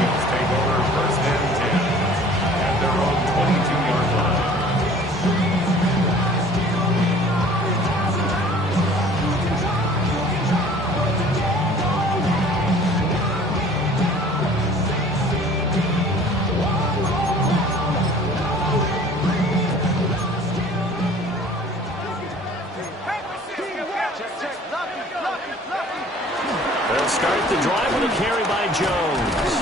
Lions take over 1st and 10 at their own 22-yard line. They'll start the drive with a carry by Jones.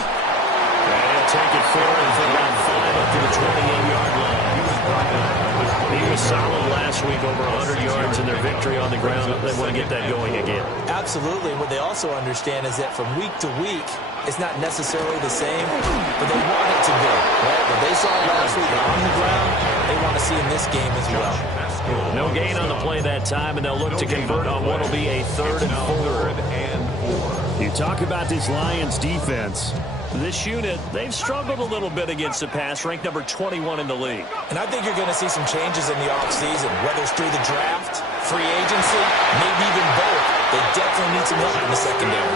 And he'll take it forward for about 5 up to the 28-yard line. He was solid last week, over 100 yards in their victory on the ground. They want to get that going again. Absolutely. What they also understand is that from week to week, it's not necessarily the same, but they want it to be. Right? What they saw last week on the ground, they want to see in this game as well. No gain on the play that time, and they'll look to convert on what will be a 3rd and 4. You talk about this Lions defense. This unit, they've struggled a little bit against the pass, ranked number 21 in the league. And I think you're going to see some changes in the offseason, whether it's through the draft, free agency, maybe even both. They definitely need some help in the secondary.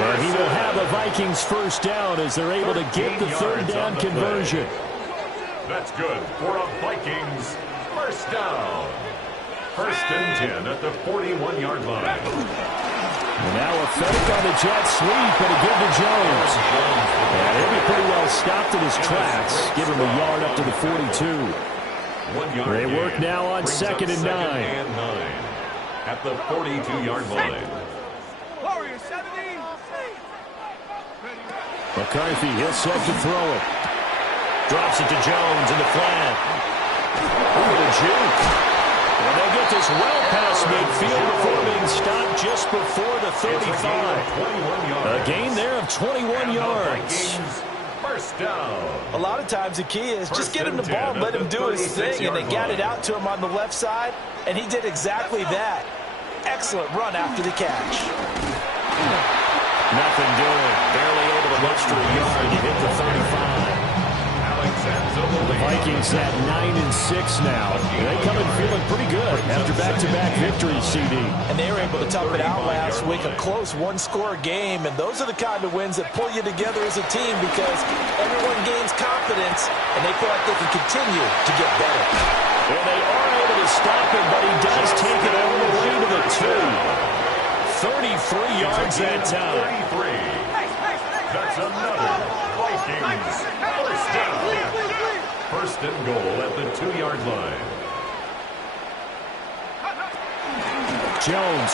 And he will have the Vikings first down as they're able to get the 3rd down conversion. That's good for a Vikings first down. 1st and 10 at the 41-yard line. And now a fake on the jet sweep, and a give to Jones. And he'll be pretty well stopped in his tracks. Give him a yard up to the 42. 1 yard They work gain. now on Brings 2nd up and 9. At the 42-yard line. McCarthy, he'll set to throw it. Drops it to Jones in the flat. Ooh, the juke. And they get this well past midfield before being stopped just before the 35. A gain there of 21 yards. First down. A lot of times the key is just get him the ball and let him do his thing, and they got it out to him on the left side, and he did exactly that. Excellent run after the catch. Nothing doing. Barely able to muster a yard to hit the 35. The Vikings at 9-6 now. They come in feeling pretty good after back-to-back victories, CD. And they were able to tough it out last week, a close one-score game, and those are the kind of wins that pull you together as a team because everyone gains confidence, and they feel like they can continue to get better. And they are able to stop him, but he does take it all the way to the 2. 33 yards that time. 33. That's another Vikings first down. 1st and goal at the 2-yard line. Jones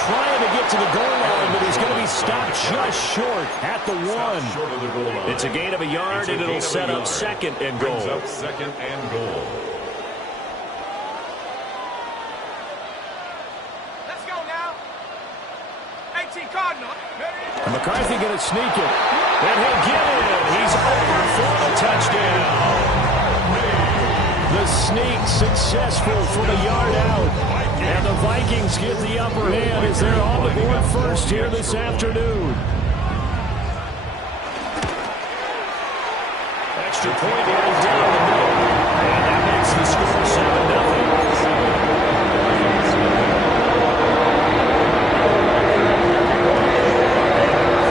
trying to get to the goal line, but he's going to be stopped just short at the 1. Short of the goal line. It's a gain of a yard, and it'll set up 2nd and goal. Brings up 2nd and goal. Let's go now. 18 Cardinal. And McCarthy going to sneak it. And he'll get it. He's over for the touchdown. The sneak successful from a yard out. And the Vikings get the upper hand as they're on the board first here this afternoon. Extra point right down the middle. And that makes the score 7-0.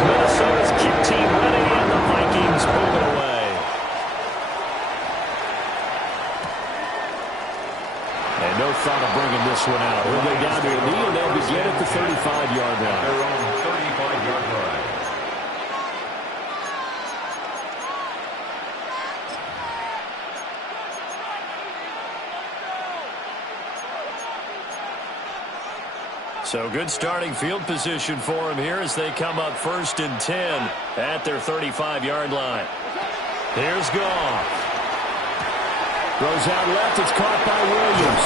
Minnesota's kick team ready, and the Vikings move it away. And no thought of bringing this one out. We'll go down to a knee, and they'll begin at the 35-yard line. Their own 35-yard line. So good starting field position for him here as they come up 1st and 10 at their 35-yard line. Here's Goff. Throws out left. It's caught by Williams.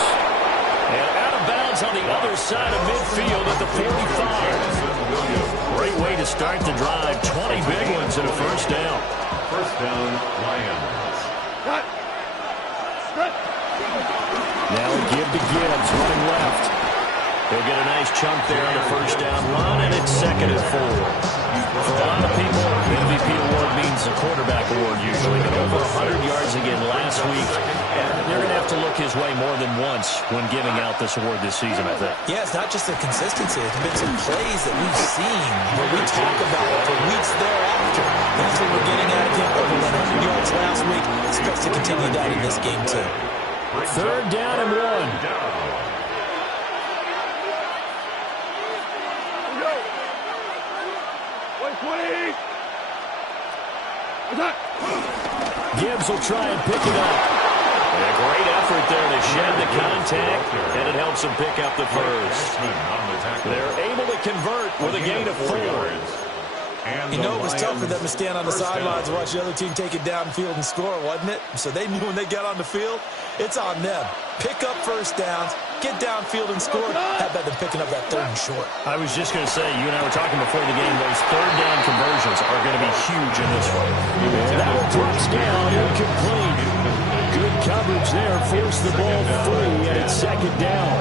And out of bounds on the other side of midfield at the 45. Great way to start the drive. 20 big ones and a first down. First down, Lions. Now a give to Gibbs, running left. He'll get a nice chunk there on the first down run, and it's 2nd and 4. For a lot of people, the MVP award means a quarterback award usually, but over 100 yards again last week, and they're going to have to look his way more than once when giving out this award this season, I think. Yeah, it's not just the consistency. It's been some plays that we've seen where we talk about for weeks thereafter. expects to continue that in this game, too. Third down and 1. Gibbs will try and pick it up. And a great effort there to shed the contact, and it helps him pick up the first. They're able to convert with a gain of 4. You know, it was tough for them to stand on the sidelines and watch the other team take it downfield and score, wasn't it? So they knew when they got on the field, it's on them. Pick up first downs, get downfield and score. How about them picking up that 3rd and short? I was just going to say, you and I were talking before the game, those 3rd down conversions are going to be huge in this one. And that one drops down, incomplete. Good coverage there, forced the ball free, and it's 2nd down.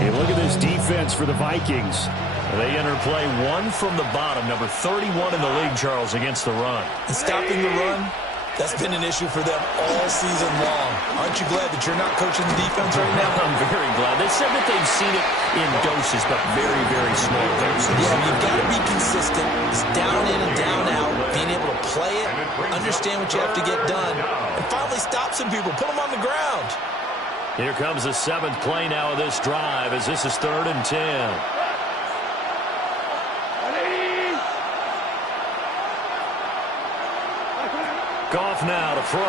Hey, look at this defense for the Vikings. They enter play 1 from the bottom, number 31 in the league, Charles, against the run. And stopping the run, that's been an issue for them all season long. Aren't you glad that you're not coaching the defense right now? I'm very glad. They said that they've seen it in doses, but very, very small doses. Yeah, you've got to be consistent. It's down in and down out, being able to play it, understand what you have to get done, and finally stop some people, put them on the ground. Here comes the 7th play now of this drive, as this is 3rd and 10. Goff now to throw.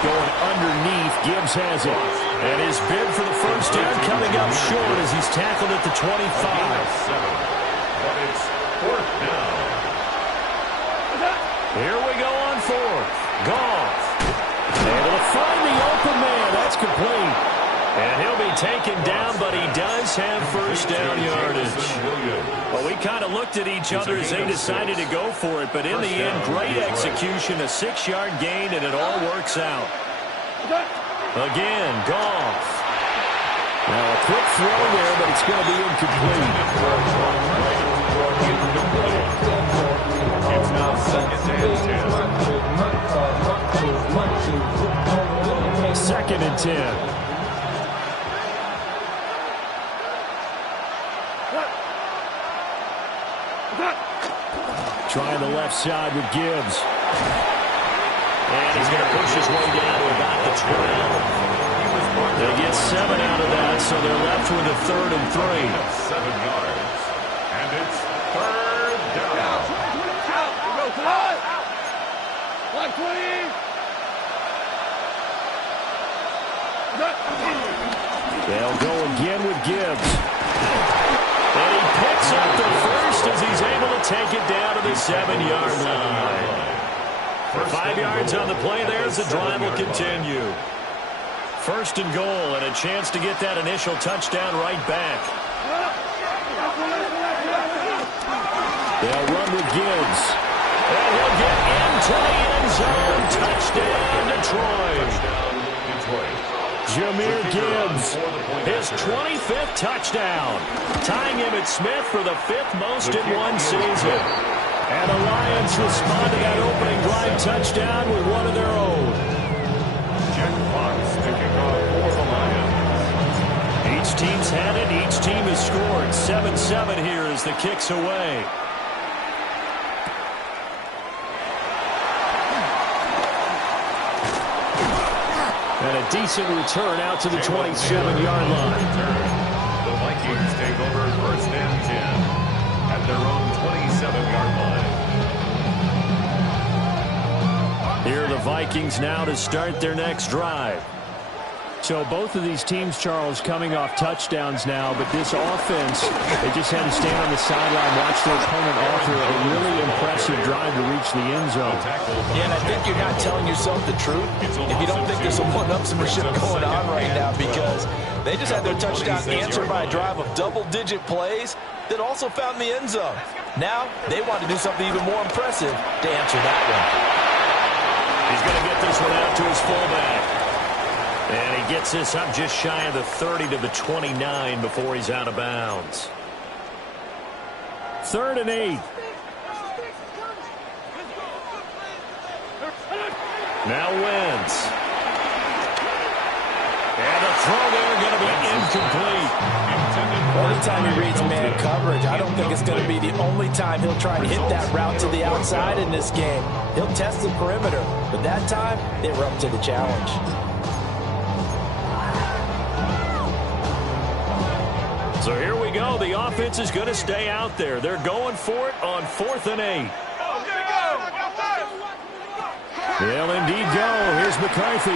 Going underneath, Gibbs has it. And his bid for the first down coming up short as he's tackled at the 25. But it's 4th down. Here we go on 4th. Goff. Able to find the open man. That's complete. And he'll be taken down, but he does have first down yardage. Well, we kind of looked at each other as they decided to go for it, but in the end, great execution, a 6-yard gain, and it all works out. Again, Goff. Now a quick throw there, but it's going to be incomplete. It's now 2nd and 10. 2nd and 10. Trying the left side with Gibbs. And he's going to push his way down to about the 12. They get 7 out of that, so they're left with a 3rd and 3. 7 yards. And it's 3rd down. They'll go again with Gibbs. And he picks up the first as he's able to take it down to the 7-yard line. 5 yards on the play there as the drive will continue. 1st and goal and a chance to get that initial touchdown right back. They'll run with Gibbs. And he'll get into the end zone. Touchdown, Detroit. Jahmyr Gibbs, his 25th touchdown, tying Emmitt Smith for the 5th most in one season. And the Lions respond to that opening drive touchdown with one of their own. Jack Fox to kick off for the Lions. Each team's had it. Each team has scored. 7-7 here as the kick's away. And a decent return out to the 27-yard line. The Vikings take over 1st and 10 at their own 27-yard line. Here are the Vikings now to start their next drive. So both of these teams, Charles, coming off touchdowns now, but this offense, they just had to stand on the sideline, watch their opponent offer a really impressive drive to reach the end zone. Yeah, and I think you're not telling yourself the truth if you don't think there's some one-upsmanship going on right now, because they just had their touchdown answered by a drive of double-digit plays that also found the end zone. Now, they want to do something even more impressive to answer that one. He's going to get this one out to his fullback. And he gets this up just shy of the 30 to the 29 before he's out of bounds. 3rd and 8. Now Wentz. And the throw there going to be incomplete. Intended Anytime he reads man coverage, I don't think it's going to be the only time he'll try to hit that route to the outside in this game. He'll test the perimeter, but that time, they were up to the challenge. So here we go. The offense is going to stay out there. They're going for it on 4th and 8. They'll indeed go. Here's McCarthy.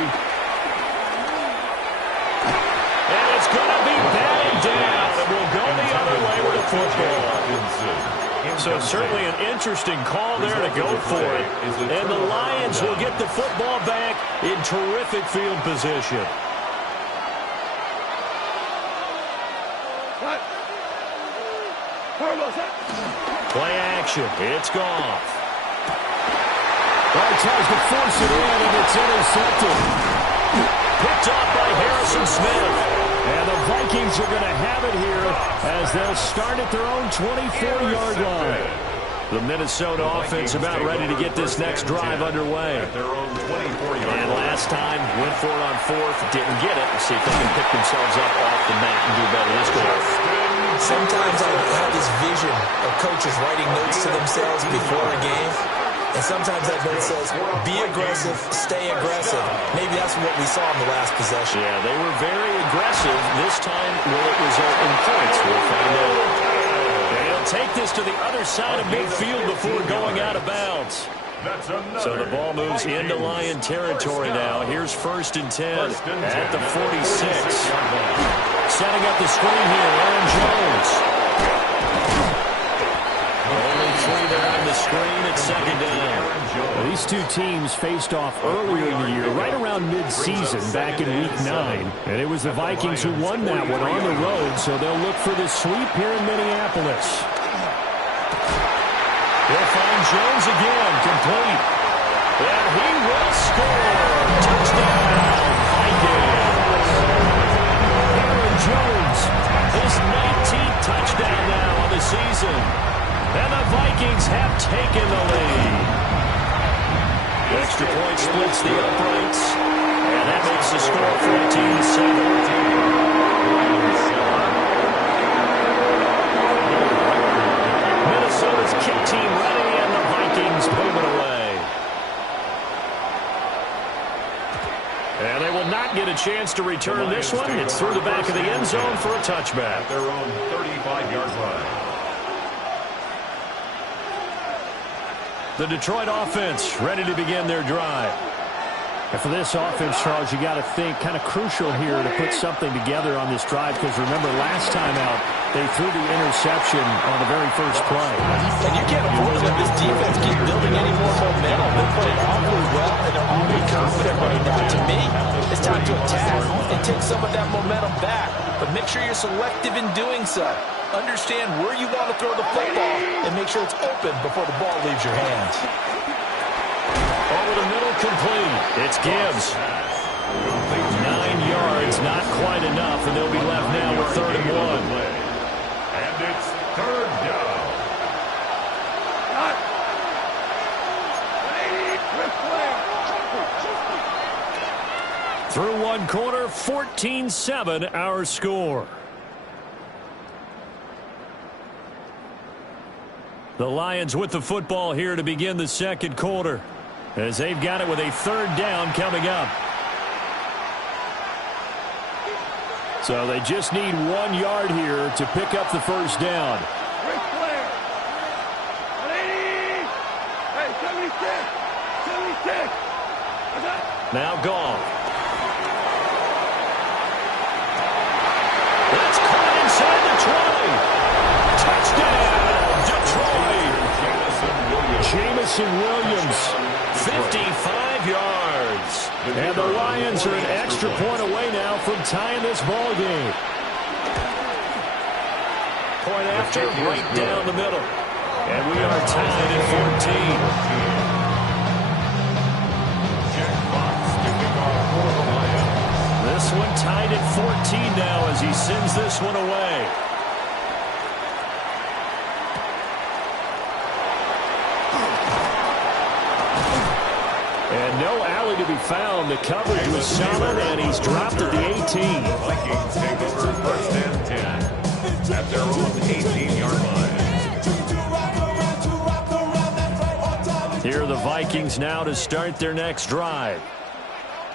And it's going to be batted down. It will go the other way with the football. So certainly an interesting call there to go for it. And the Lions will get the football back in terrific field position. Play action. It's Goff. Tries to force it in, and it's intercepted. Picked off by Harrison Smith. And the Vikings are going to have it here as they'll start at their own 24-yard line. The Minnesota offense about ready to get this next drive underway. And last time, went for it on 4th, didn't get it. Let's see if they can pick themselves up off the mat and do better this go. Sometimes I have this vision of coaches writing notes to themselves before a game. And sometimes that note says, be aggressive, stay aggressive. Maybe that's what we saw in the last possession. Yeah, they were very aggressive. This time, will it result in points? We'll find out. And he'll take this to the other side of midfield before going out of bounds. So the ball moves into Lion territory now. Here's 1st and 10 at the 46. Setting up the screen here, Aaron Jones. Only 3 there on the screen at 2nd down. Well, these two teams faced off earlier in the year, right around mid-season, back in Week 9. And it was the Vikings who won that one on the road, so they'll look for the sweep here in Minneapolis. They'll find Jones again, complete. And he will score. Touchdown, Vikings. Aaron Jones, his 19th touchdown now on the season. And the Vikings have taken the lead. Extra point splits the uprights. And that makes the score 14-7. Minnesota's kick team ready, and the Vikings move it away. And they will not get a chance to return this one. It's through the back of the end zone for a touchback. Their own 35-yard line. The Detroit offense ready to begin their drive. And for this offense, Charles, you got to think kind of crucial here to put something together on this drive, because remember, last time out, they threw the interception on the very first play. And you can't afford to let this defense keep building any more momentum. They're playing awfully well, and they're awfully confident right now. To me, it's time to attack and take some of that momentum back. But make sure you're selective in doing so. Understand where you want to throw the football and make sure it's open before the ball leaves your hands. Over the middle, complete. It's Gibbs. 9 yards, not quite enough, and they'll be left now with 3rd and 1. And it's 3rd down. Through one quarter, 14-7 our score. The Lions with the football here to begin the second quarter, as they've got it with a 3rd down coming up. So they just need 1 yard here to pick up the first down. Now Goff. That's caught inside the 20. Touchdown, Detroit. Jameson Williams. 55 yards. And the Lions are an extra point away now from tying this ball game. Point after, right down the middle. And we are tied at 14. This one tied at 14 now as he sends this one away. And no alley to be found. The coverage was solid, and he's dropped at the 18. Vikings take over 1st and 10. at their own 18-yard line. Here are the Vikings now to start their next drive.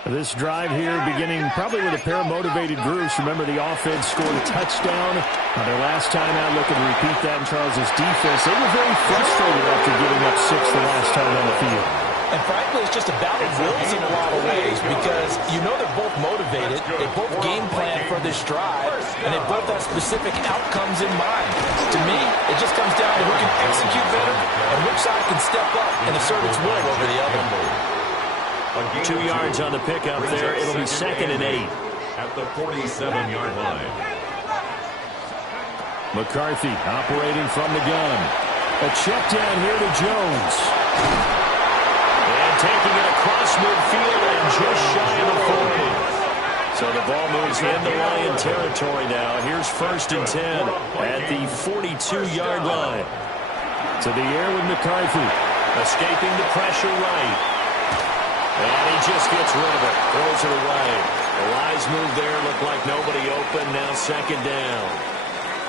This drive here beginning probably with a pair of motivated groups. Remember, the offense scored a touchdown on their last time out. Looking to repeat that in Charles' defense. They were very frustrated after giving up 6 the last time on the field. And frankly, it's just a battle of wills in a lot of ways because you know they're both motivated. They both game plan for this drive, and they both have specific outcomes in mind. To me, it just comes down to who can execute better and which side can step up and assert its will over the other. 2 yards on the pickup there. It'll be 2nd and 8. At the 47-yard line. McCarthy operating from the gun. A check down here to Jones. And taking it across midfield and just shy of the 40. So the ball moves into Lion territory now. Here's 1st and 10 at the 42-yard line. To the air with McCarthy. Escaping the pressure right. And he just gets rid of it. Throws it away. The wise move there. Looked like nobody open. Now 2nd down.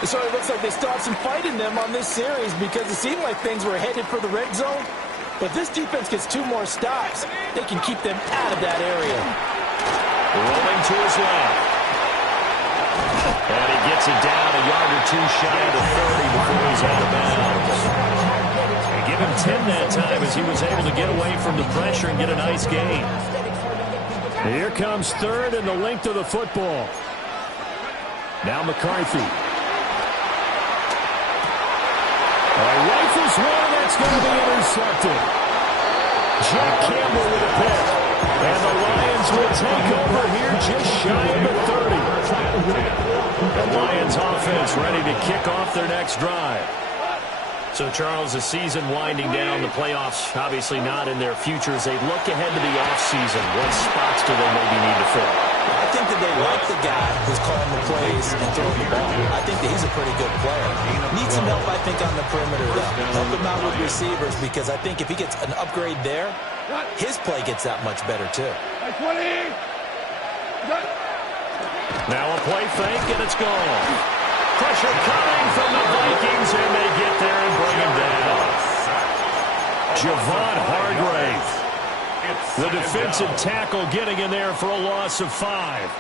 So it looks like they started some fight in them on this series because it seemed like things were headed for the red zone. But this defense gets 2 more stops. They can keep them out of that area. Rolling to his left. And he gets it down a yard or 2 shy of the 30 before he's out of bounds. They give him 10 that time as he was able to get away from the pressure and get a nice gain. Here comes 3rd and the length of the football. Now McCarthy. Rifles one, that's going to be intercepted. Jack Campbell with a pick. And the Lions will take over here just shy of the 30. The Lions offense ready to kick off their next drive. So, Charles, the season winding down, the playoffs obviously not in their future. As they look ahead to the offseason, what spots do they maybe need to fill? I think that they like the guy who's calling the plays and throwing the ball. I think that he's a pretty good player. Needs some help, I think, on the perimeter, though. Help him out with receivers because I think if he gets an upgrade there, his play gets that much better, too. Now a play fake, and it's gone. Pressure coming from the Vikings, and they get there and bring him down. Javon Hargrave, the defensive tackle, getting in there for a loss of 5.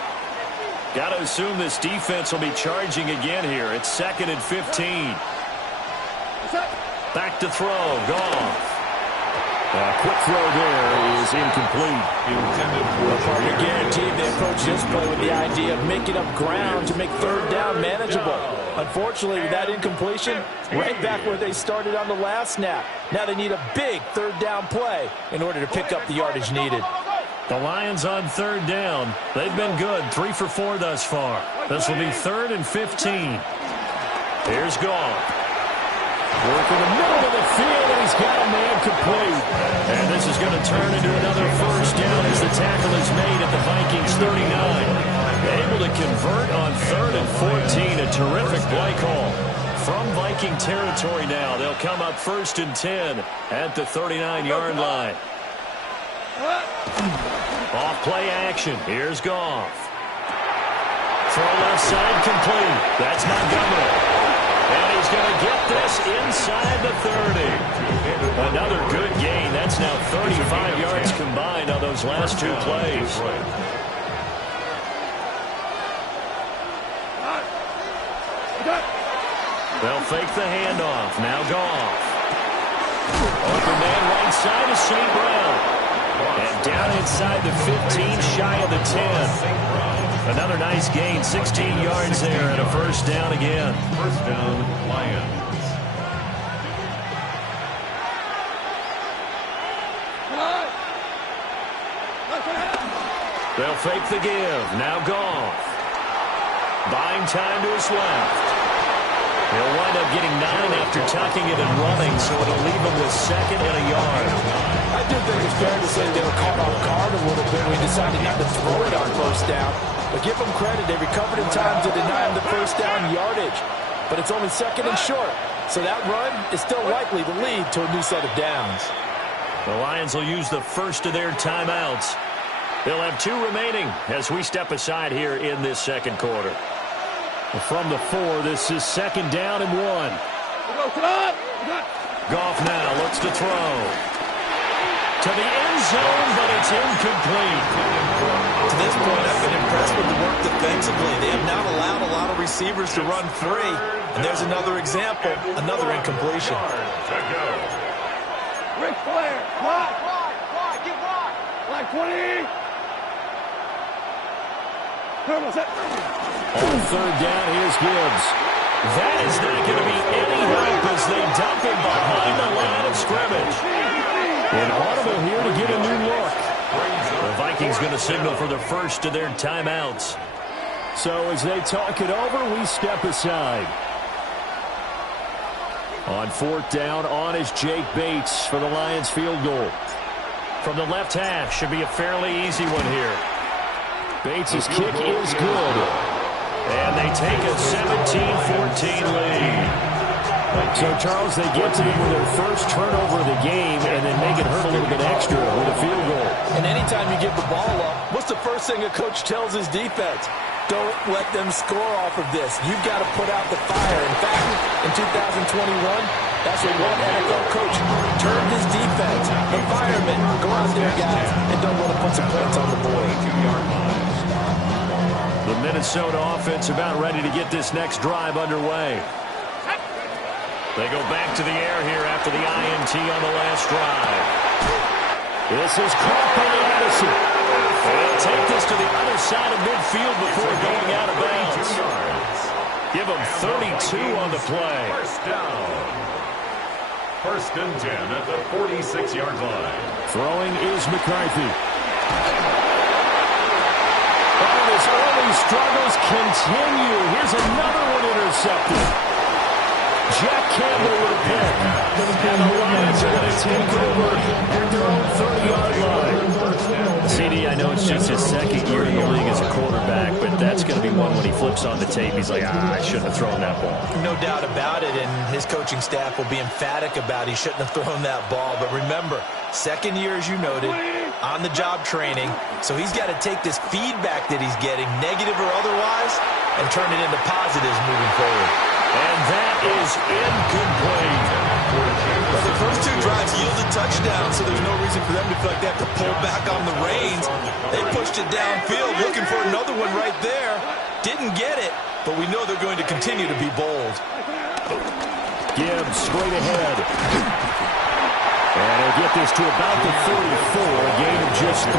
Got to assume this defense will be charging again here. It's 2nd and 15. Back to throw. Goff. Quick throw there is incomplete. Partner guaranteed they approach this play with the idea of making up ground to make 3rd down manageable. Unfortunately, with that incompletion, right back where they started on the last snap. Now they need a big 3rd down play in order to pick up the yardage needed. The Lions on 3rd down. They've been good, 3 for 4 thus far. This will be 3rd and 15. Here's Goff. Work in the middle of the field, and he's got a man complete. And this is going to turn into another 1st down as the tackle is made at the Vikings 39. Able to convert on 3rd and 14. A terrific play call from Viking territory now. They'll come up 1st and 10 at the 39-yard line. Off play action. Here's Goff. Throw left side complete. That's Montgomery. And he's going to get this inside the 30. Another good gain. That's now 35 yards combined on those last 2 plays. They'll fake the handoff. Now Goff. Open man right side is St. Brown. And down inside the 15, shy of the 10. Another nice gain, 16 yards there, and a 1st down again. 1st down, Lions. They'll fake the give. Now Goff. Buying time to his left. He'll wind up getting 9 after tucking it and running, so it'll leave him with 2nd and a yard. I do think it's fair to say they were caught off guard a little bit when we decided not to throw it on 1st down. But give them credit. They recovered in time to deny him the 1st down yardage. But it's only 2nd and short. So that run is still likely to lead to a new set of downs. The Lions will use the first of their timeouts. They'll have 2 remaining as we step aside here in this 2nd quarter. From the 4, this is 2nd down and 1. Goff now looks to throw. To the end zone, but it's incomplete. To this point, I've been impressed with the work defensively. They have not allowed a lot of receivers to run free. And there's another example, another incompletion. Ric Flair, wide, get wide. Like 20. On 3rd down, here's Gibbs. That is not going to be any help as they dump him behind the line of scrimmage. An audible here to get a new look. The Vikings going to signal for the first of their timeouts. So as they talk it over, we step aside. On 4th down, on is Jake Bates for the Lions field goal. From the left hash, should be a fairly easy one here. Bates' kick is good. And they take a 17-14 lead. So, Charles, they get to them with their first turnover of the game and then make it hurt a little bit extra with a field goal. And anytime you give the ball up, what's the first thing a coach tells his defense? Don't let them score off of this. You've got to put out the fire. In fact, in 2021, that's what one NFL coach termed his defense. The firemen. Go out there, guys, and don't let them put some points on the board. The Minnesota offense about ready to get this next drive underway. They go back to the air here after the INT on the last drive. This is caught by Addison. They'll take this to the other side of midfield before going out of bounds. Give them 32 on the play. First down. 1st and 10 at the 46-yard line. Throwing is McCarthy. His early struggles continue. Here's another one intercepted. Jack Campbell with a pick. And the Lions are going to take over at their own 30-yard line. CD, I know it's just his 2nd year in the league as a quarterback, but that's going to be one when he flips on the tape. He's like, I shouldn't have thrown that ball. No doubt about it, and his coaching staff will be emphatic about he shouldn't have thrown that ball. But remember, 2nd year, as you noted, on-the-job training, so he's got to take this feedback that he's getting, negative or otherwise, and turn it into positives moving forward. And that is incomplete. Well, the first 2 drives yielded touchdowns, so there's no reason for them to feel like they have to pull back on the reins. They pushed it downfield, looking for another one right there. Didn't get it, but we know they're going to continue to be bold. Gibbs straight ahead. And he'll get this to about the 44, a gain of just 3.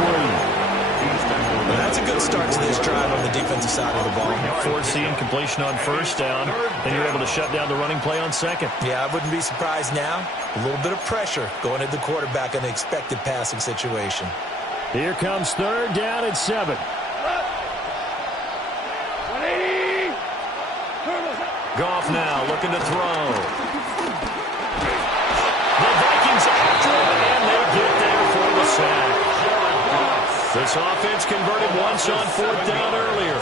Well, that's a good start to this drive on the defensive side of the ball. Forcing completion on 1st down, then you're able to shut down the running play on 2nd. Yeah, I wouldn't be surprised now. A little bit of pressure going at the quarterback in an expected passing situation. Here comes 3rd down and 7. Goff now looking to throw. The Vikings after him, and they get there for the sack. This offense converted once on 4th down earlier.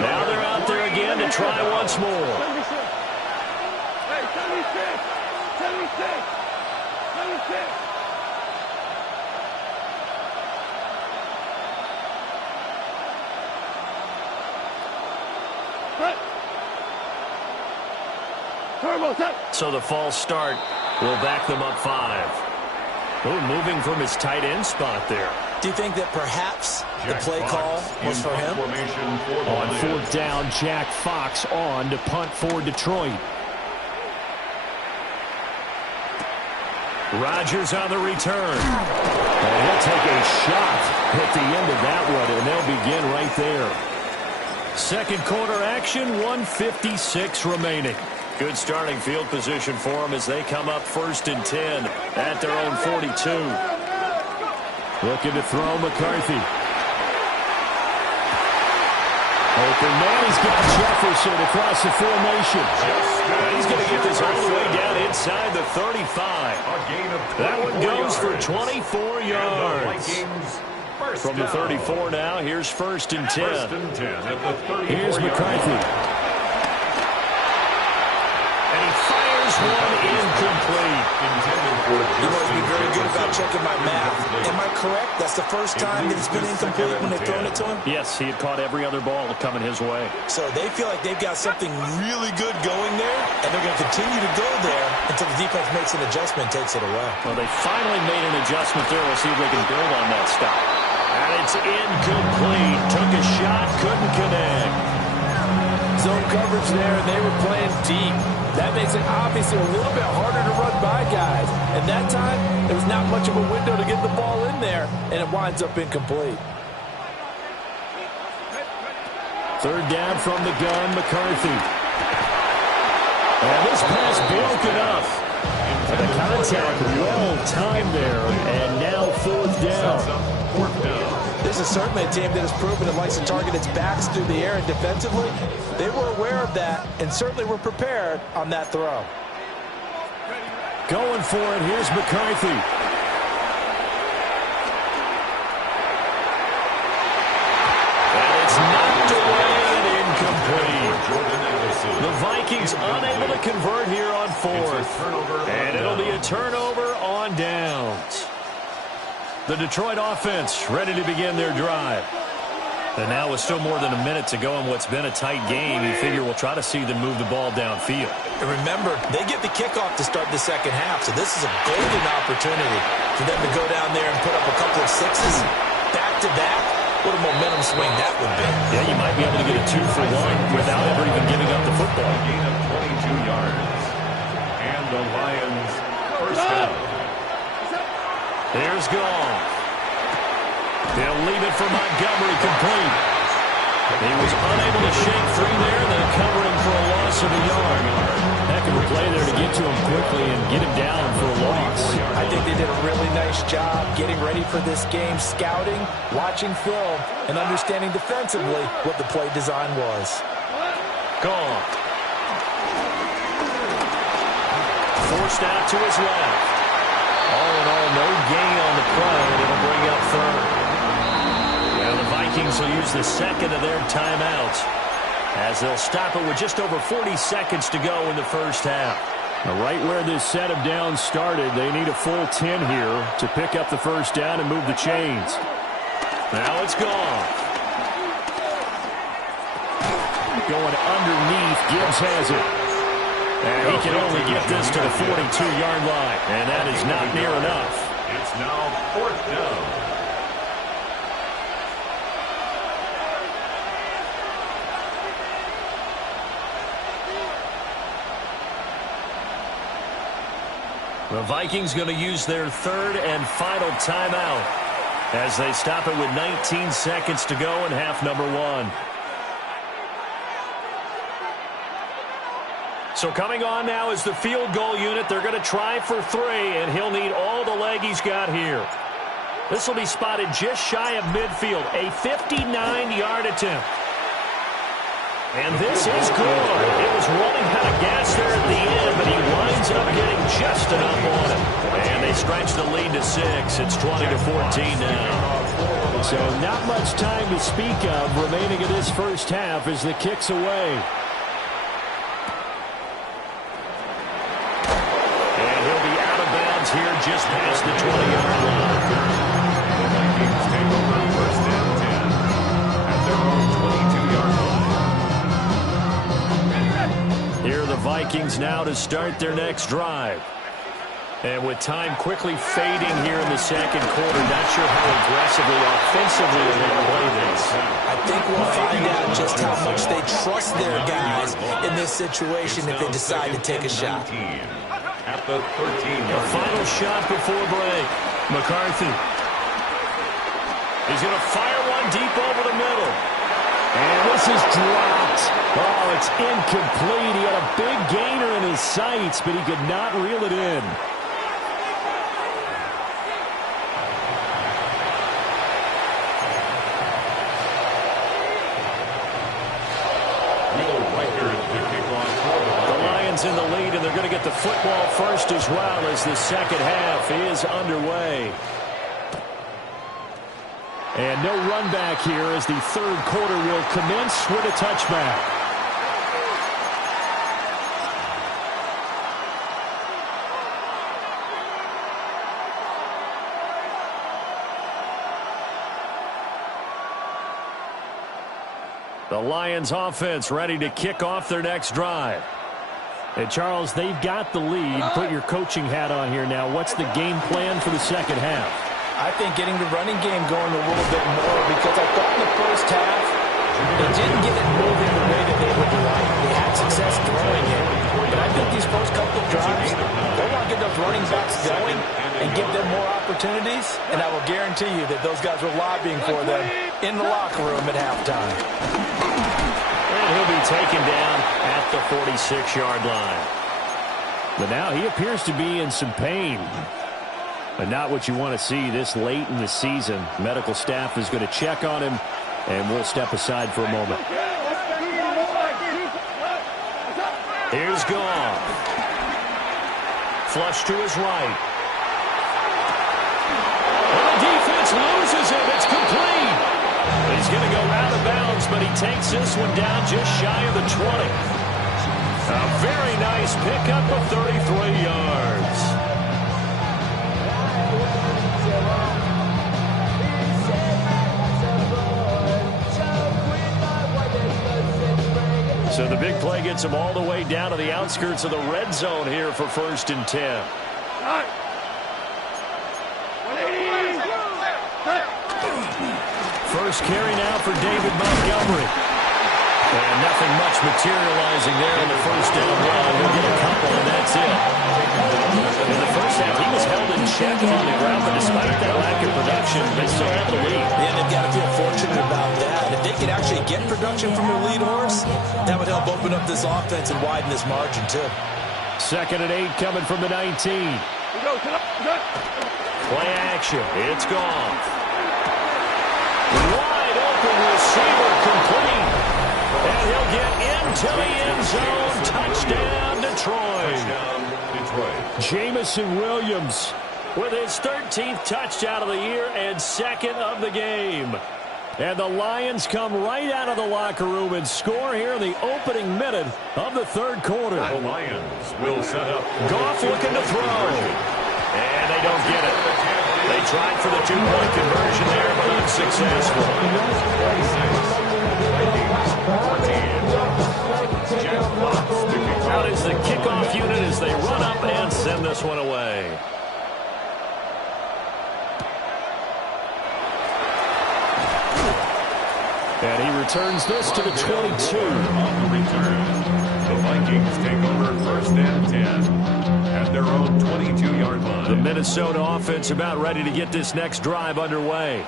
Now they're out there again to try once more. Hey, 76. So the false start will back them up 5. Oh, moving from his tight end spot there. Do you think that perhaps the play call was for him? On 4th down, Jack Fox on to punt for Detroit. Rodgers on the return. And he'll take a shot at the end of that one, and they'll begin right there. 2nd quarter action, 1:56 remaining. Good starting field position for them as they come up 1st and 10 at their own 42. Looking to throw McCarthy. Open man, he's got Jefferson across the formation. He's going to get this all the way down inside the 35. That one goes for 24 yards. From the 34 now, here's 1st and 10. Here's McCarthy. And he fires one incomplete. You must be very good about checking my math. Am I correct? That's the first time that it's been incomplete when they've thrown it to him? Yes, he had caught every other ball coming his way. So they feel like they've got something really good going there, and they're going to continue to go there until the defense makes an adjustment and takes it away. Well, they finally made an adjustment there. We'll see if they can build on that stop. And it's incomplete. Took a shot, couldn't connect. Zone coverage there, and they were playing deep. That makes it obviously a little bit harder to run by guys. And that time, there was not much of a window to get the ball in there, and it winds up incomplete. Third down from the gun, McCarthy. And this pass broken up. The contact well timed there, and now fourth down. This is certainly a team that has proven it likes to target its backs through the air, and defensively, they were aware of that and certainly were prepared on that throw. Going for it, here's McCarthy. And it's knocked away and incomplete. The Vikings unable to convert here on fourth. And it'll be a turnover on downs. The Detroit offense ready to begin their drive. And now with still more than a minute to go in what's been a tight game, you figure we'll try to see them move the ball downfield. And remember, they get the kickoff to start the second half, so this is a golden opportunity for them to go down there and put up a couple of sixes back-to-back. What a momentum swing that would be. Yeah, you might be able to get a 2-for-1 without ever even giving up the football. Gain of 22 yards. And the Lions first down. There's Goff. They'll leave it for Montgomery complete. He was unable to shake free there, then covering for a loss of a yard. Heck of a play there to get to him quickly and get him down for a loss. I think they did a really nice job getting ready for this game, scouting, watching film, and understanding defensively what the play design was. Goff. Forced out to his left. All in all, no gain on the play, and it'll bring up third. Now the Vikings will use the second of their timeouts as they'll stop it with just over 40 seconds to go in the first half. Now, right where this set of downs started, they need a full 10 here to pick up the first down and move the chains. Now it's gone. Going underneath, Gibbs has it. And he can only get this to the 42-yard line, and that is not near enough. It's now fourth down. The Vikings going to use their third and final timeout as they stop it with 19 seconds to go in half number one. So coming on now is the field goal unit. They're going to try for three, and he'll need all the leg he's got here. This will be spotted just shy of midfield, a 59-yard attempt. And this is good. It was running out of gas there at the end, but he winds up getting just enough on it. And they stretch the lead to 6. It's 20-14 now. So not much time to speak of remaining in this first half as the kick's away. Here just past the 20-yard line. The Vikings take over first and 10 at their own 22-yard line. Here are the Vikings now to start their next drive. And with time quickly fading here in the second quarter, not sure how aggressively, offensively they're going to play this. I think we'll find out just how much they trust their guys in this situation if they decide to take a shot. At the 13-yard A final shot before break. McCarthy. He's going to fire one deep over the middle. And this is dropped. Oh, it's incomplete. He had a big gainer in his sights, but he could not reel it in. In the lead, and they're going to get the football first as well as the second half is underway. And no run back here as the third quarter will commence with a touchback. The Lions offense ready to kick off their next drive. And Charles, they've got the lead. Put your coaching hat on here now. What's the game plan for the second half? I think getting the running game going a little bit more, because I thought in the first half they didn't get it moving the way that they would like. They had success throwing it. But I think these first couple of drives, they want to get those running backs going and give them more opportunities. And I will guarantee you that those guys were lobbying for them in the locker room at halftime. And he'll be taken down at the 46-yard line. But now he appears to be in some pain. But not what you want to see this late in the season. Medical staff is going to check on him, and we'll step aside for a moment. Here's Goff. Flush to his right. And the defense loses it. It's complete. He's going to go out of bounds, but he takes this one down just shy of the 20. A very nice pickup of 33 yards. So the big play gets him all the way down to the outskirts of the red zone here for 1st and 10. First carry now for David Montgomery. And nothing much materializing there in the first down run. He'll get a couple, and that's it. In the first half, he was held in check on the ground, but despite that lack of production, they still have the lead. Yeah, they've got to feel fortunate about that. If they could actually get production from their lead horse, that would help open up this offense and widen this margin, too. 2nd and 8 coming from the 19. Play action. It's gone. Wide open receiver complete. And he'll get into the end zone. Touchdown, Detroit. Jameson Williams with his 13th touchdown of the year and 2nd of the game. And the Lions come right out of the locker room and score here in the opening minute of the 3rd quarter. The Lions will set up. Goff looking to throw. And they don't get it. They tried for the 2-point conversion there, but unsuccessful. Out is the kickoff unit as they run up and send this one away. And he returns this to the 22. On the return, the Vikings take over 1st and 10 at their own 22-yard line. The Minnesota offense about ready to get this next drive underway.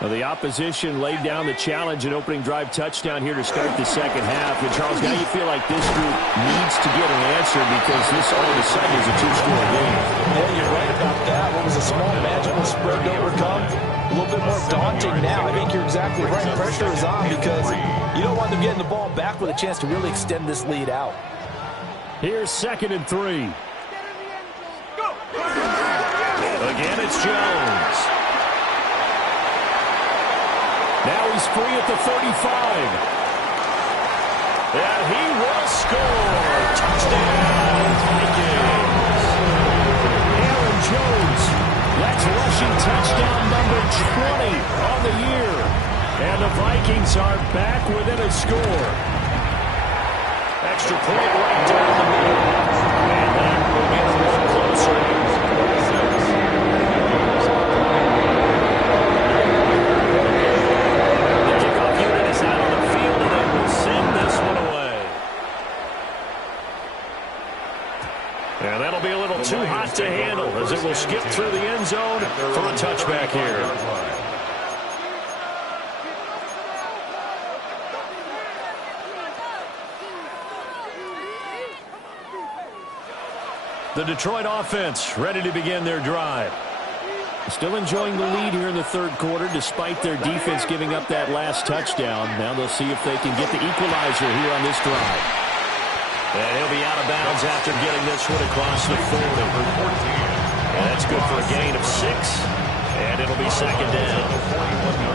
Well, the opposition laid down the challenge and opening drive touchdown here to start the second half. And Charles, now you feel like this group needs to get an answer because this all of a sudden is a 2-score game. Yeah, you're right about that. What was a small magical spread to overcome? A little bit more daunting now. I think you're exactly right. Pressure is on because you don't want them getting the ball back with a chance to really extend this lead out. Here's 2nd and 3. Again, it's Jones. Now he's free at the 35. And he will score. Touchdown, Vikings. Aaron Jones. That's rushing touchdown number 20 on the year. And the Vikings are back within a score. Extra point right down the middle. And that will get a little closer. The kickoff unit is out on the field, and they will send this one away. And that'll be a little too hot to handle as it will skip through the end zone for a touchback here. The Detroit offense ready to begin their drive. Still enjoying the lead here in the 3rd quarter despite their defense giving up that last touchdown. Now they'll see if they can get the equalizer here on this drive. And he'll be out of bounds after getting this one across the 40. And that's good for a gain of 6. And it'll be 2nd down.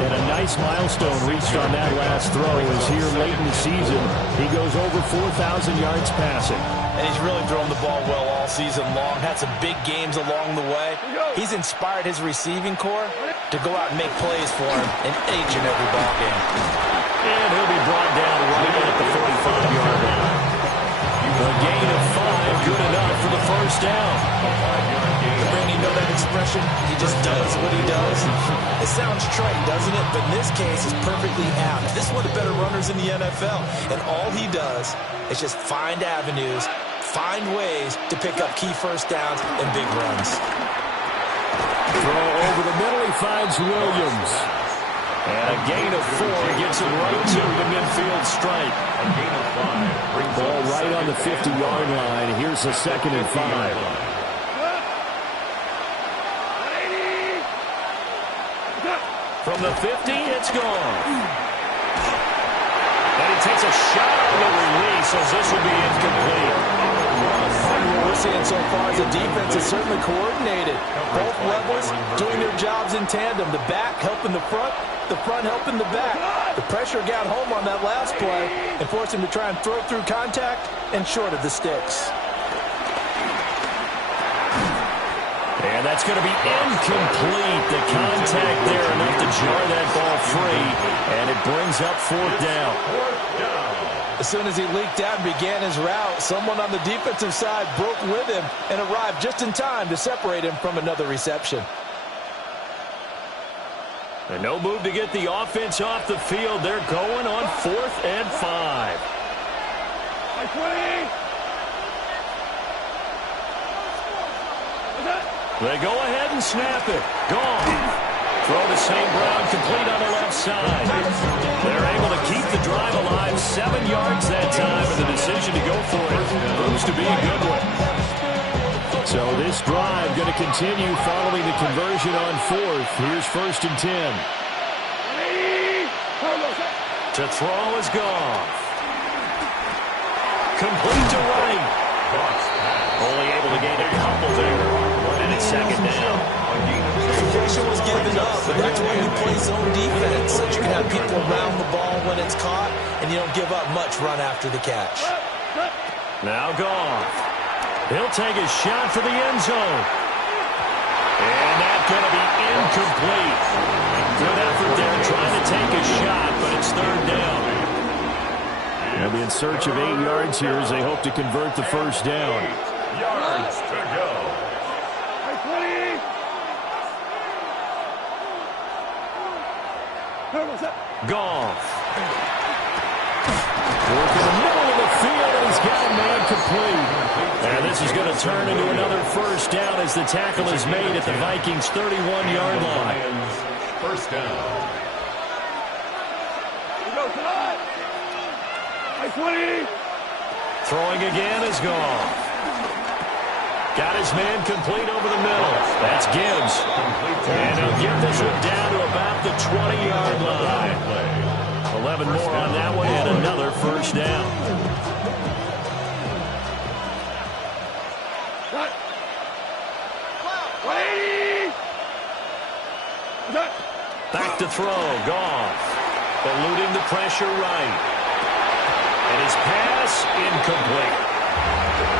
And a nice milestone reached on that last throw as here late in the season he goes over 4,000 yards passing. And he's really thrown the ball well all season long. Had some big games along the way. He's inspired his receiving corps to go out and make plays for him in each and every ball game. And he'll be brought down right at the 45-yard line. A gain of 5, good enough for the first down. Brandon, you know that expression? He just does what he does. It sounds trite, doesn't it? But in this case, it's perfectly apt. This is one of the better runners in the NFL. And all he does is just find avenues, find ways to pick up key first downs and big runs. Throw over the middle, he finds Williams. And a gain of 4 gets him right to the midfield stripe. A gain of 5 brings Ball up right on the 50-yard line. Here's a 2nd and 5. From the 50, it's gone. And he takes a shot on the release as this will be incomplete. What we're seeing so far is the defense is certainly coordinated. Both levels doing their jobs in tandem. The back helping the front helping the back. The pressure got home on that last play and forced him to try and throw through contact and short of the sticks. And that's going to be incomplete. The contact there enough to jar that ball free. And it brings up 4th down. As soon as he leaked out and began his route, someone on the defensive side broke with him and arrived just in time to separate him from another reception. And no move to get the offense off the field. They're going on 4th and 5. They go ahead and snap it. Gone. Throw to St. Brown, complete on the left side. They're able to keep the drive alive, 7 yards that time, and the decision to go for it proves to be a good one. So this drive going to continue following the conversion on 4th. Here's 1st and 10. To throw is Goff. Complete to Wright. Only able to gain a couple there, and it's 2nd down. Possession was given up, but that's why you play zone defense, so you can have people around the ball when it's caught, and you don't give up much run after the catch. Now Goff. He'll take a shot for the end zone. And that's going to be incomplete. Good effort there trying to take a shot, but it's 3rd down. They'll be in search of 8 yards here as they hope to convert the 1st down. 8 yards to go. Goff. Working the middle of the field, and he's got a man complete. And this is going to turn into another 1st down as the tackle is made at the Vikings' 31-yard line. 1st down. Throwing again is Goff. Got his man complete over the middle. That's Gibbs. And he'll get this one down to about the 20-yard line. 11 more on that one and another 1st down. Back to throw. Goff. Eluding the pressure right. And his pass incomplete.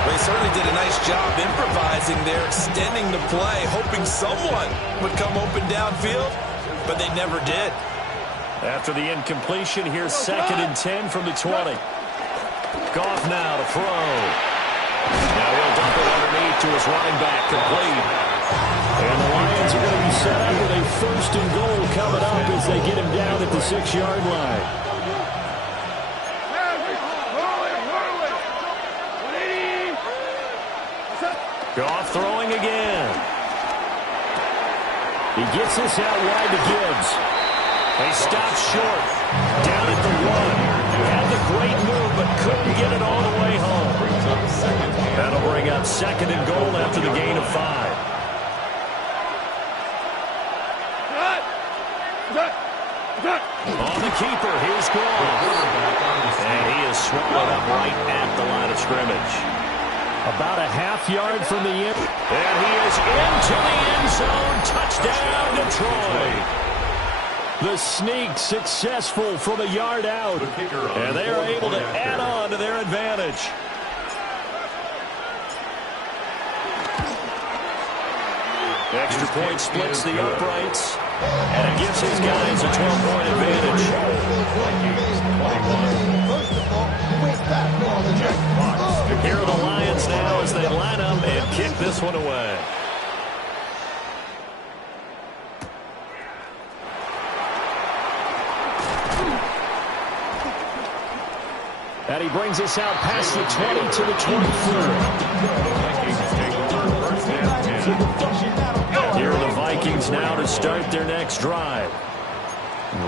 They certainly did a nice job improvising there, extending the play, hoping someone would come open downfield, but they never did. After the incompletion, here's 2nd and 10 from the 20. Goff now to throw. Now he'll dump it underneath to his running back, complete. And the Lions are going to be set up with a 1st and goal coming up as they get him down at the 6-yard line. Goff throwing again. He gets this out wide to Gibbs. They stop short. Down at the 1. Had the great move, but couldn't get it all the way home. That'll bring up 2nd and goal after the gain of 5. On the keeper, here's Goff. And he is swallowed up right at the line of scrimmage. About a half yard from the end. And he is into the end zone. Touchdown, Detroit. The sneak successful from a yard out. And they are able to add on to their advantage. Extra point splits the uprights. And it gives his guys a 12-point advantage. Here are the Lions now as they line up and kick this one away. And he brings us out past the 20 to the 23. Here are the Vikings now to start their next drive.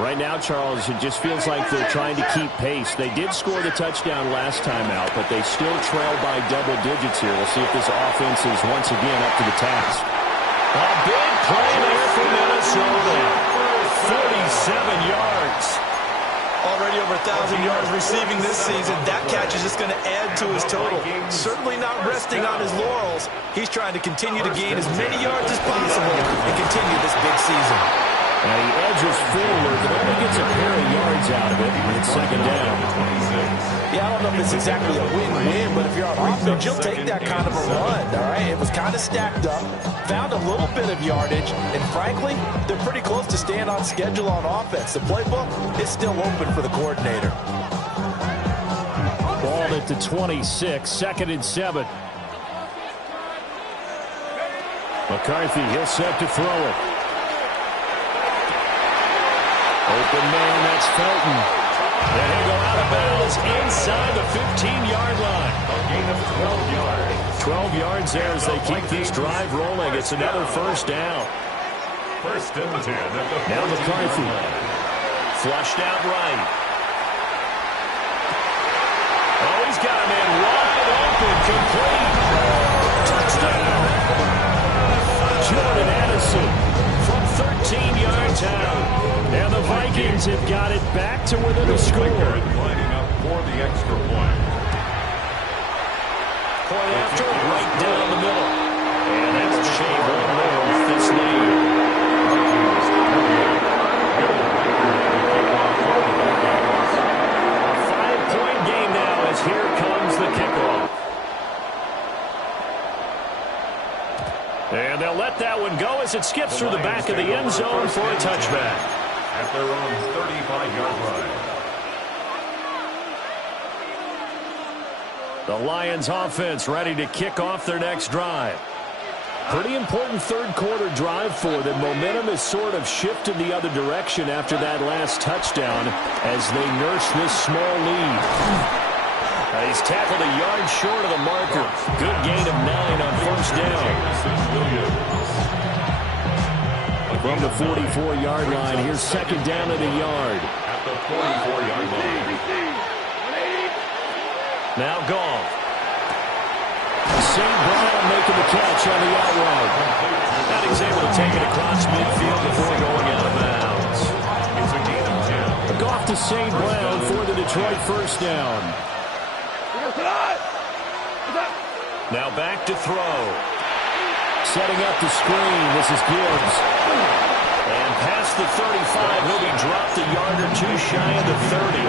Right now, Charles, it just feels like they're trying to keep pace. They did score the touchdown last time out, but they still trail by double digits here. We'll see if this offense is once again up to the task. A big play there for Minnesota. 37 yards. Already over 1,000 yards receiving this season. That catch is just going to add to his total. Certainly not resting on his laurels. He's trying to continue to gain as many yards as possible and continue this big season. And he edges forward, but only gets a pair of yards out of it when it's second down. Yeah, I don't know if it's exactly a win-win, but if you're on offense, you'll take that kind of a run, all right? It was kind of stacked up, found a little bit of yardage, and frankly, they're pretty close to staying on schedule on offense. The playbook is still open for the coordinator. Ball at the 26, 2nd and 7. McCarthy, he'll set to throw it. Open man, that's Felton. And he'll go out of bounds inside the 15-yard line. A gain of 12 yards. 12 yards there as they keep this drive rolling. It's another first down. First and 10 at the Now McCarthy. Flushed out right. Oh, he's got him in wide open, complete. Touchdown. Jordan Addison from 13 yards out. And the Vikings have got it back to within a score. Lining up for the extra point. Point after, right down the middle. And that'll shave one more off this lead. A 5-point game now as here comes the kickoff. And they'll let that one go as it skips through the back of the end zone for a touchback. At their own 35-yard line. The Lions offense ready to kick off their next drive. Pretty important third quarter drive for them. Momentum has sort of shifted the other direction after that last touchdown as they nurse this small lead. He's tackled a yard short of the marker. Good gain of 9 on first down. From the 44-yard line, here's second down at a yard. At the 44-yard line. Now Goff. St. Brown making the catch on the outright. And he's able to take it across midfield before going out of bounds. It's a gain of 10. Goff to St. Brown for the Detroit first down. Now back to throw. Setting up the screen, this is Gibbs. And past the 35, he'll be dropped a yard or two shy of the 30.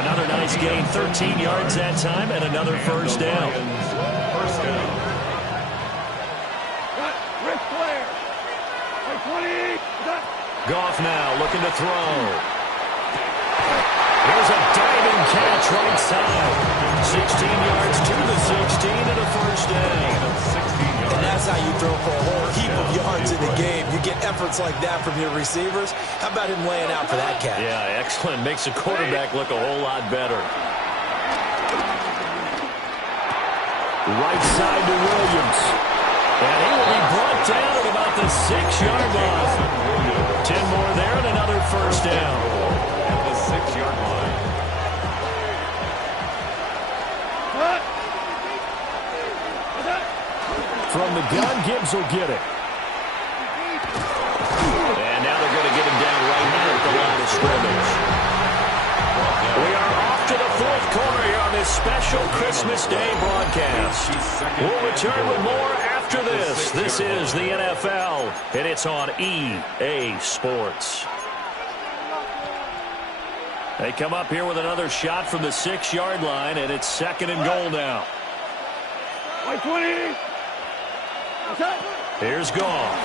Another nice gain, 13 yards that time, and another first down. First down. Goff now looking to throw. Here's a diving catch right side. 16 yards to the 16 and a first down. And that's how you throw for a whole heap of yards in the game. You get efforts like that from your receivers. How about him laying out for that catch? Yeah, excellent. Makes the quarterback look a whole lot better. Right side to Williams. And he will be brought down at about the 6-yard line. 10 more there and another first down. At the 6-yard line. From the gun, Gibbs will get it. And now they're going to get him down right now at the line of scrimmage. We are off to the fourth quarter here on this special Christmas Day broadcast. We'll return with more after this. This is the NFL, and it's on EA Sports. They come up here with another shot from the 6-yard line, and it's second and goal now. Here's Goff.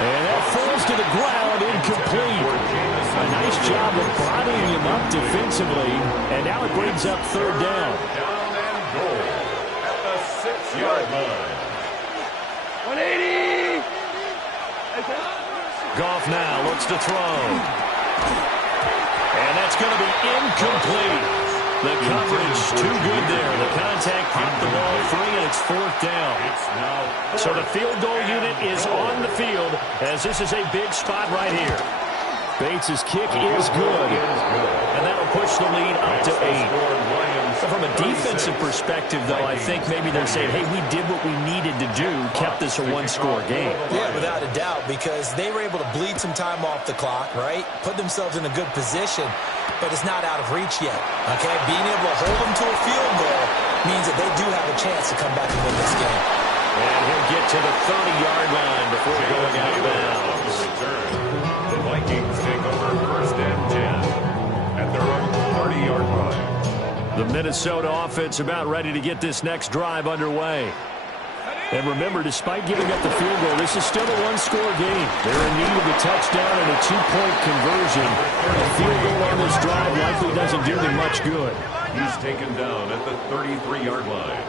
And that falls to the ground, incomplete. A nice job of bottling him up defensively. And now it brings up third down. Down and goal at the 6-yard line. 180. Goff now looks to throw. And that's going to be incomplete. The coverage too good there. The contact popped the ball free, and it's fourth down. So the field goal unit is on the field as this is a big spot right here. Bates' kick is good. And that'll push the lead up to 8. So from a defensive perspective, though, I think maybe they're saying, hey, we did what we needed to do, kept this a one-score game. Yeah, without a doubt, because they were able to bleed some time off the clock, right? Put themselves in a good position, but it's not out of reach yet, okay? Being able to hold them to a field goal means that they do have a chance to come back and win this game. And he'll get to the 30-yard line before going out of bounds. The Vikings take over first and 10 at their own 30-yard line. The Minnesota offense about ready to get this next drive underway. And remember, despite giving up the field goal, this is still a one-score game. They're in need of a touchdown and a two-point conversion. A field goal on this drive likely doesn't do them much good. He's taken down at the 33-yard line.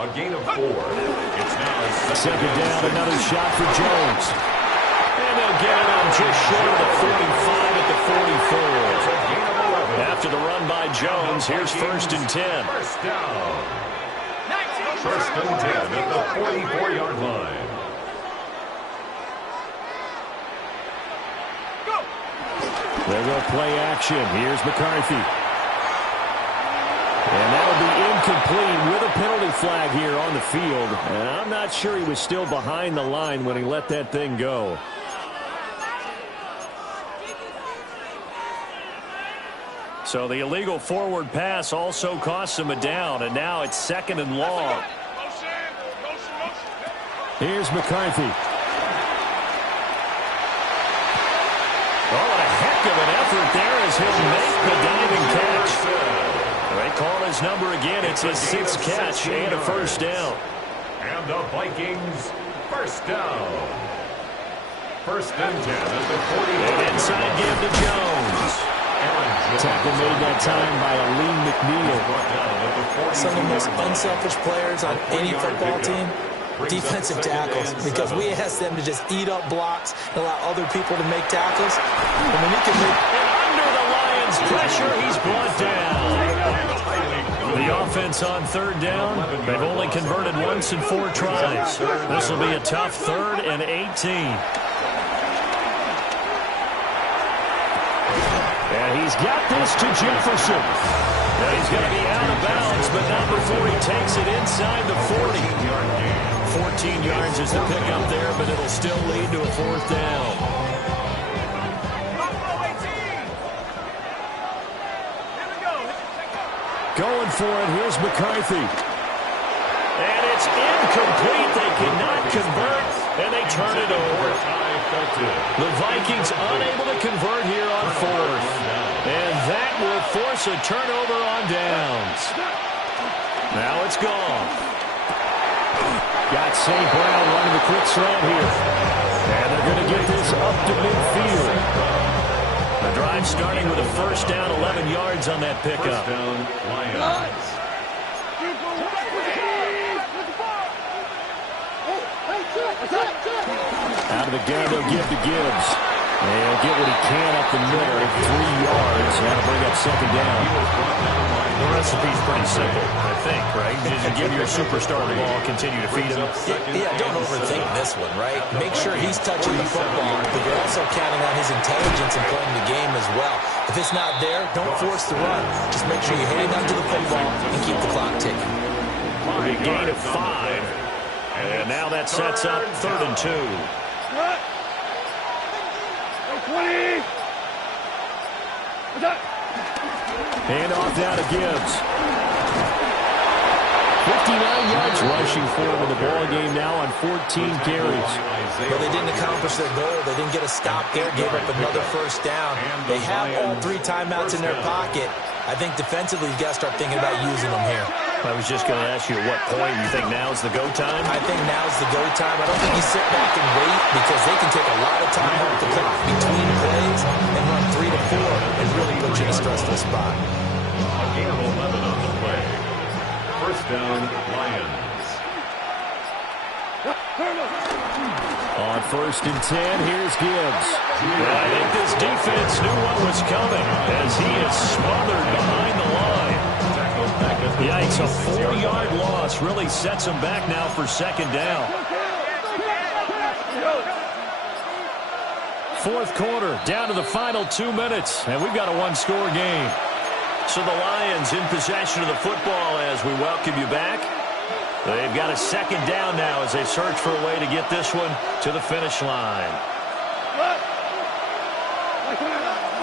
A gain of 4. It's now a Second down, another shot for Jones. And they'll get it on just short of the 45 at the 44. After the run by Jones, here's first and 10. First down. First and 10 at the 44-yard line. They're going to play action. Here's McCarthy. And that'll be incomplete with a penalty flag here on the field. And I'm not sure he was still behind the line when he let that thing go. So the illegal forward pass also costs him a down, and now it's second and long. Here's McCarthy. Oh, what a heck of an effort there as he'll make the diving catch. They call his number again. It's his 6th catch and a first down. And the Vikings first down. First and 10 at the 48. And inside give to Jones. Tackle made that time by Aleem McNeil. Some of the most unselfish players on any football team, defensive tackles, because we ask them to just eat up blocks and allow other people to make tackles. And when he can make... And under the Lions' pressure, he's brought down. The offense on third down, they've only converted once in 4 tries. This will be a tough 3rd and 18. And he's got this to Jefferson. Now he's going to be out of bounds, but not before he takes it inside the 40. 14 yards is the pickup there, but it'll still lead to a 4th down. Going for it, here's McCarthy. And it's incomplete. They cannot convert, and they turn it over. The Vikings unable to convert here on 4th. And that will force a turnover on downs. Now it's gone. Got St. Brown running the quick slant here. And they're going to get this up to midfield. The drive starting with a first down, 11 yards on that pickup. First down, Lions. Out of the gun, they'll give to Gibbs. And he'll get what he can up the middle, 3 yards. That'll bring up second down. The recipe's pretty simple, I think, right? You give your superstar the ball, continue to feed him. Yeah, don't overthink this one, right? Make sure he's touching the football, but you're also counting on his intelligence in playing the game as well. If it's not there, don't force the run. Just make sure you hang on to the football and keep the clock ticking. A gain of 5. And now that sets up 3rd and 2. Hand off down to Gibbs. 59 yards rushing for him in the ball game now on 14 carries. But they didn't accomplish their goal. They didn't get a stop there, gave up another first down. They have all 3 timeouts in their pocket. I think defensively, you've got to start thinking about using them here. I was just going to ask you at what point you think now's the go time? I think now's the go time. I don't think you sit back and wait because they can take a lot of time off the clock between plays and run 3 to 4 and really put you in a stressful spot. A gain of 11 on the play. First down, Lions. On 1st and 10, here's Gibbs. I think this defense knew what was coming as he is smothered behind the line. Yikes, a 4-yard loss really sets him back now for 2nd down. 4th quarter, down to the final 2 minutes, and we've got a 1-score game. So the Lions in possession of the football as we welcome you back. They've got a 2nd down now as they search for a way to get this one to the finish line.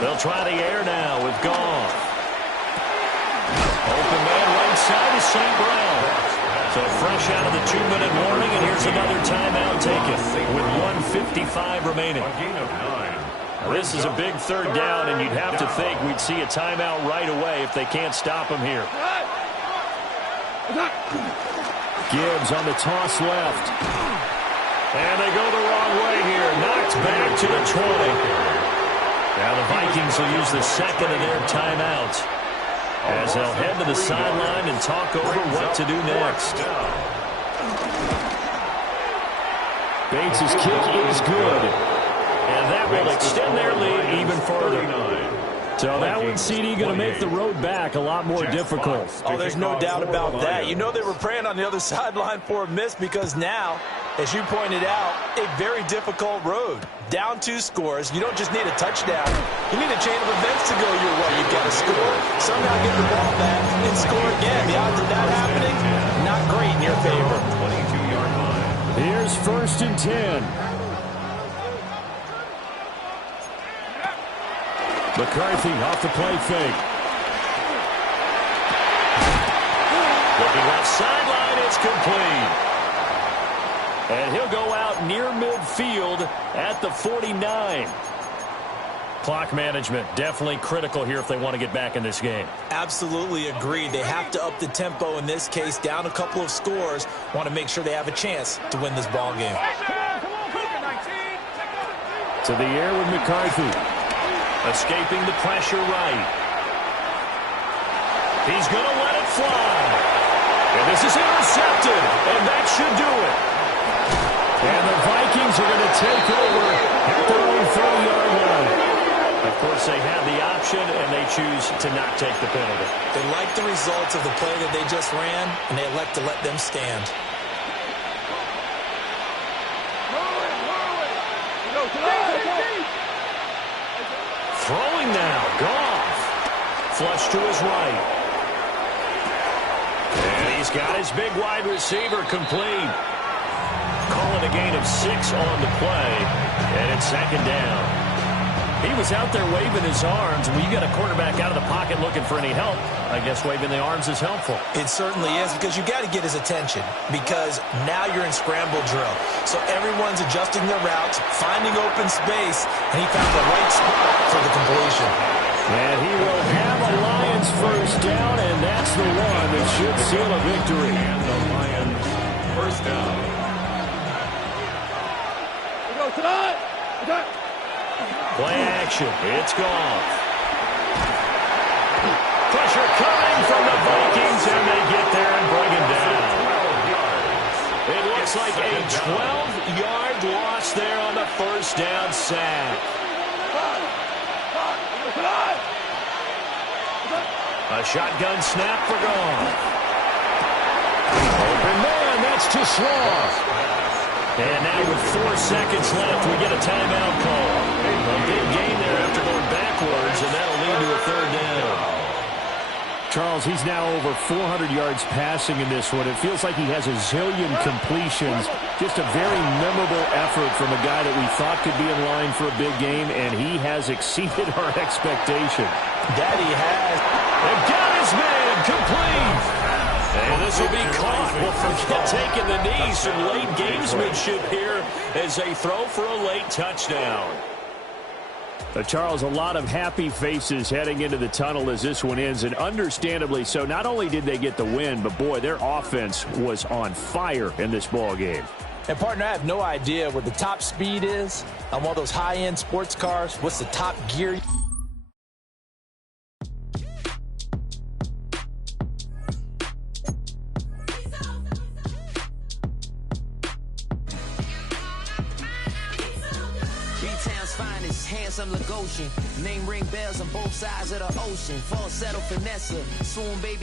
They'll try the air now with Goff. Open man right side is St. Brown. So fresh out of the 2-minute warning, and here's another timeout taken with 1:55 remaining. A gain of 9. This is a big 3rd down, and you'd have to think we'd see a timeout right away if they can't stop him here. Gibbs on the toss left. And they go the wrong way here. Knocked back to the 20. Now the Vikings will use the 2nd of their timeouts as they'll head to the sideline and talk over what to do next. Bates' kick is good. And that will extend their lead even further. So that one, CD, going to make the road back a lot more difficult. Oh, there's no doubt about that. You know they were praying on the other sideline for a miss because now, as you pointed out, a very difficult road. Down 2 scores. You don't just need a touchdown. You need a chain of events to go your way. You've got to score, somehow get the ball back, and score again. The odds of that happening, not great in your favor. 22-yard line. Here's 1st and 10. McCarthy off the play fake. Looking left sideline, it's complete. And he'll go out near midfield at the 49. Clock management definitely critical here if they want to get back in this game. Absolutely agreed. They have to up the tempo in this case. Down a couple of scores. Want to make sure they have a chance to win this ball game. To the air with McCarthy. Escaping the pressure right. He's going to let it fly. And this is intercepted. And that should do it. And the Vikings are going to take over at their own 30-yard line. Of course, they have the option, and they choose to not take the penalty. They like the results of the play that they just ran, and they elect to let them stand. Throwing now, Goff. Flush to his right. And he's got his big wide receiver complete. Calling a gain of 6 on the play. And it's 2nd down. He was out there waving his arms. When you get a quarterback out of the pocket looking for any help, I guess waving the arms is helpful. It certainly is because you got to get his attention because now you're in scramble drill. So everyone's adjusting their routes, finding open space, and he found the right spot for the completion. And he will have a Lions 1st down, and that's the one that should seal a victory. And the Lions 1st down. Play action. It's Goff. Pressure coming from the Vikings, and they get there and bring him down. It looks like a 12-yard loss there on the 1st down sack. A shotgun snap for Goff. Open man, that's too slow. And now with 4 seconds left, we get a timeout call. A big gain there after going backwards, and that'll lead to a 3rd down. Charles, he's now over 400 yards passing in this one. It feels like he has a zillion completions. Just a very memorable effort from a guy that we thought could be in line for a big game, and he has exceeded our expectation. That he has. They've got his man complete. And this will be caught. Well, forget taking the knee. Some late gamesmanship here as they throw for a late touchdown. Charles, a lot of happy faces heading into the tunnel as this one ends, and understandably so. Not only did they get the win, but, boy, their offense was on fire in this ball game. And, partner, I have no idea what the top speed is on one of those high-end sports cars. What's the top gear? Handsome Lagosian, name ring bells on both sides of the ocean. Falsetto finesse, swoon baby.